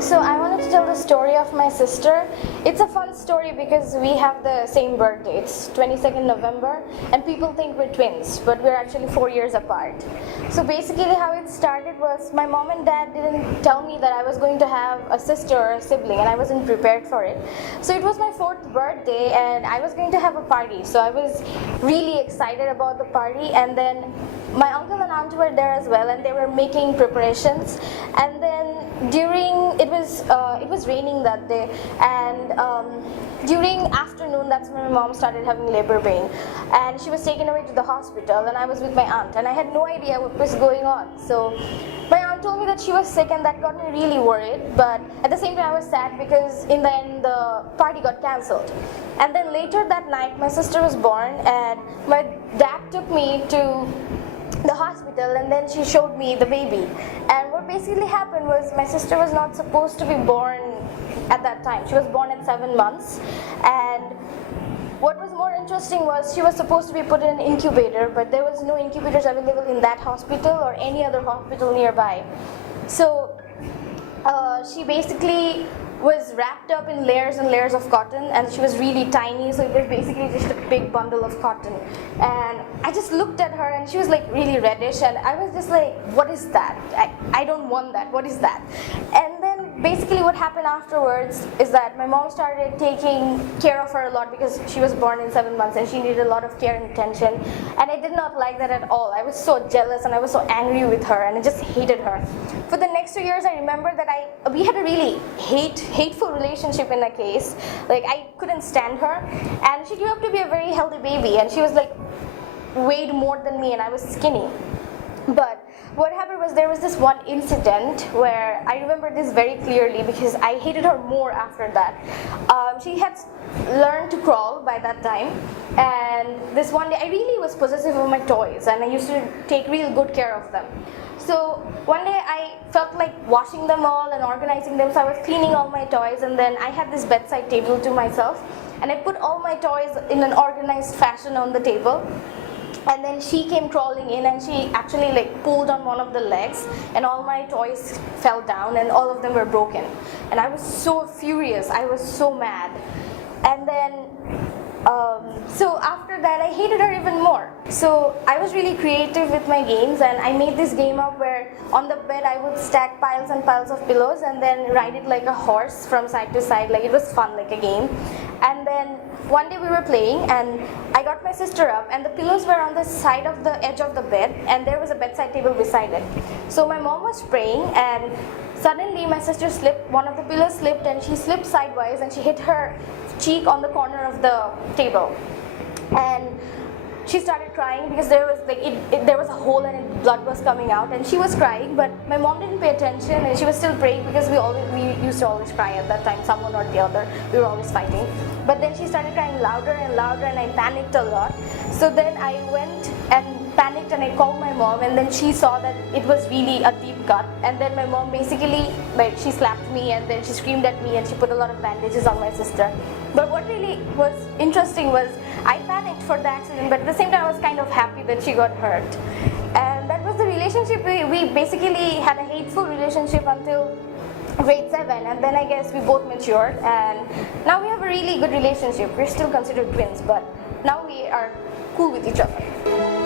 So I wanted to tell the story of my sister. It's a fun story because we have the same birthday. It's 22nd November and people think we're twins, but we're actually 4 years apart. So basically how it started was my mom and dad didn't tell me that I was going to have a sister or a sibling, and I wasn't prepared for it. So it was my 4th birthday and I was going to have a party. So I was really excited about the party, and then my uncle and aunt were there as well, and they were making preparations. And then it was raining that day, and during afternoon, that's when my mom started having labor pain, and she was taken away to the hospital, and I was with my aunt, and I had no idea what was going on. So my aunt told me that she was sick, and that got me really worried, but at the same time I was sad because in the end the party got cancelled. And then later that night my sister was born, and my dad took me to the hospital, and then she showed me the baby. And what basically happened was my sister was not supposed to be born at that time. She was born at 7 months, and what was more interesting was she was supposed to be put in an incubator, but there was no incubators available in that hospital or any other hospital nearby. So she basically was wrapped up in layers and layers of cotton, and she was really tiny, so it was basically just a big bundle of cotton. And I just looked at her, and she was like really reddish, and I was just like, what is that? I don't want that. What is that? And then basically what happened afterwards is that my mom started taking care of her a lot because she was born in 7 months and she needed a lot of care and attention, and I did not like that at all. I was so jealous and I was so angry with her, and I just hated her. For the next 2 years I remember that we had a really hateful relationship in a case. Like, I couldn't stand her, and she grew up to be a very healthy baby, and she was like weighed more than me, and I was skinny. But what happened was there was this one incident where I remember this very clearly because I hated her more after that. She had learned to crawl by that time, and this one day I really was possessive of my toys, and I used to take real good care of them. So one day I felt like washing them all and organizing them, so I was cleaning all my toys, and then I had this bedside table to myself, and I put all my toys in an organized fashion on the table. And then she came crawling in, and she actually like pulled on one of the legs, and all my toys fell down and all of them were broken. And I was so furious, I was so mad. And then so after that I hated her even more. So I was really creative with my games, and I made this game up where on the bed I would stack piles and piles of pillows and then ride it like a horse from side to side. Like, it was fun, like a game. And then one day we were playing, and I got my sister up, and the pillows were on the side of the edge of the bed, and there was a bedside table beside it. So my mom was praying, and suddenly my sister slipped, one of the pillows slipped, and she slipped sidewise, and she hit her cheek on the corner of the table. And she started crying because there was like there was a hole and blood was coming out, and she was crying, but my mom didn't pay attention, and she was still praying because we used to always cry at that time, someone or the other. We were always fighting. But then she started crying louder and louder, and I panicked a lot. So then I went and panicked, and I called my mom, and then she saw that it was really a deep cut. And then my mom basically, like, she slapped me, and then she screamed at me, and she put a lot of bandages on my sister. But what really was interesting was I panicked for the accident, but at the same time I was kind of happy that she got hurt. And that was the relationship. We basically had a hateful relationship until grade 7, and then I guess we both matured, and now we have a really good relationship. We're still considered twins, but now we are cool with each other.